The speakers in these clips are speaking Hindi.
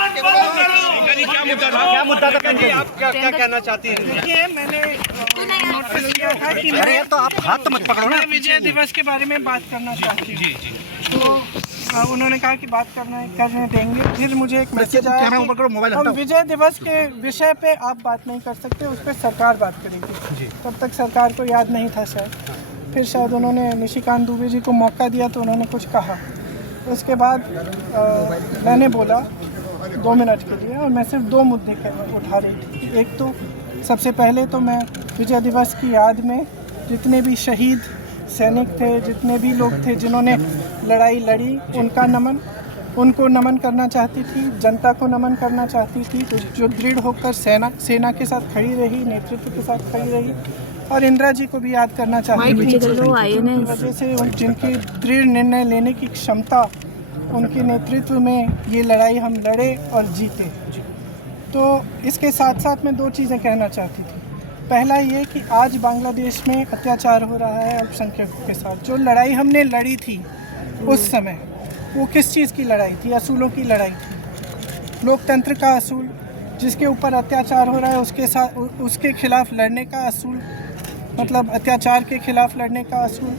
क्या मुद्दा था? आप क्या कहना चाहती हैं? देखिए, मैंने नोटिस किया था कि मैं तो आप हाथ मत पकड़ो ना। विजय दिवस के बारे में बात करना चाहती हूँ। तो उन्होंने कहा कि बात करने देंगे। फिर मुझे एक मैसेज आया कि हम विजय दिवस के विषय पे आप बात नहीं कर सकते, उस पर सरकार बात करेगी। तब तक सरकार को याद नहीं था शायद। फिर शायद उन्होंने निशिकांत दुबे जी को मौका दिया तो उन्होंने कुछ कहा। उसके बाद मैंने बोला 2 मिनट के लिए, और मैं सिर्फ 2 मुद्दे उठा रही थी। एक तो सबसे पहले तो मैं विजय दिवस की याद में जितने भी शहीद सैनिक थे, जितने भी लोग थे जिन्होंने लड़ाई लड़ी, उनको नमन करना चाहती थी। जनता को नमन करना चाहती थी जो दृढ़ होकर सेना के साथ खड़ी रही, नेतृत्व के साथ खड़ी रही। और इंदिरा जी को भी याद करना चाहती थी, जिनकी वजह से जिनकी दृढ़ निर्णय लेने की क्षमता, उनके नेतृत्व में ये लड़ाई हम लड़े और जीते। तो इसके साथ साथ मैं 2 चीज़ें कहना चाहती थी। पहला ये कि आज बांग्लादेश में अत्याचार हो रहा है अल्पसंख्यकों के साथ। जो लड़ाई हमने लड़ी थी उस समय, वो किस चीज़ की लड़ाई थी? असूलों की लड़ाई थी। लोकतंत्र का असूल, जिसके ऊपर अत्याचार हो रहा है उसके खिलाफ लड़ने का असूल, मतलब अत्याचार के खिलाफ लड़ने का असूल,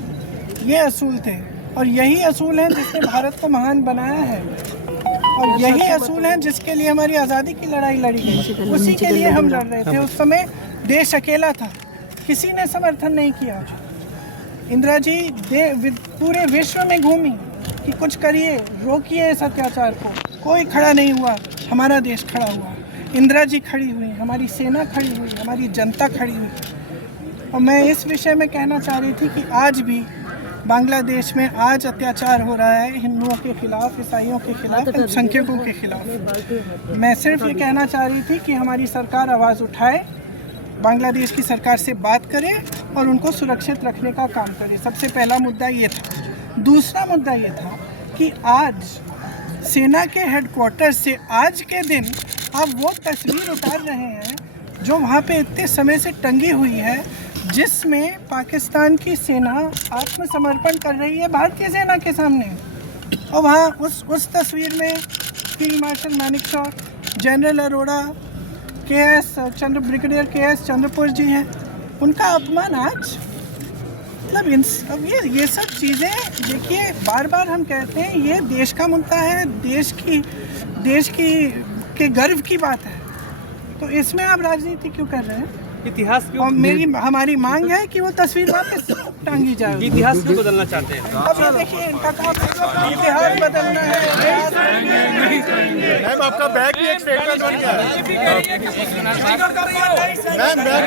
ये असूल थे। और यही असूल हैं जिसने भारत को महान बनाया है, और यही असूल हैं जिसके लिए हमारी आज़ादी की लड़ाई लड़ी गई। उसी के लिए हम लड़ रहे थे। उस समय देश अकेला था, किसी ने समर्थन नहीं किया। इंदिरा जी पूरे विश्व में घूमी कि कुछ करिए, रोकिए इस अत्याचार को। कोई खड़ा नहीं हुआ, हमारा देश खड़ा हुआ। इंदिरा जी खड़ी हुई, हमारी सेना खड़ी हुई, हमारी जनता खड़ी हुई। और मैं इस विषय में कहना चाह रही थी कि आज भी बांग्लादेश में आज अत्याचार हो रहा है हिंदुओं के खिलाफ, ईसाइयों के खिलाफ, अल्पसंख्यकों के खिलाफ। मैं सिर्फ ये कहना चाह रही थी कि हमारी सरकार आवाज़ उठाए, बांग्लादेश की सरकार से बात करे और उनको सुरक्षित रखने का काम करे। सबसे पहला मुद्दा ये था। दूसरा मुद्दा ये था कि आज सेना के हेडक्वार्टर से आज के दिन आप वो तस्वीर उतार रहे हैं जो वहाँ पे इतने समय से टंगी हुई है, जिसमें पाकिस्तान की सेना आत्मसमर्पण कर रही है भारतीय सेना के सामने। और वहाँ उस तस्वीर में field marshal Manekshaw, general Arora, brigadier K S. Chandrapur ji हैं। उनका अपमान आज, मतलब अब ये सब चीज़ें देखिए, बार बार हम कहते हैं ये देश का मुद्दा है, देश की गर्व की बात है। तो इसमें आप राजनीति क्यों कर रहे हैं? इतिहास क्यों? और हमारी मांग है कि वो तस्वीर वापस टांगी जाए। इतिहास क्यों बदलना चाहते हैं? अब ये देखिए, इनका काम इतिहास बदलना है। मैम, आपका बैग भी एक स्टेटमेंट बन गया है। Ma'am, bag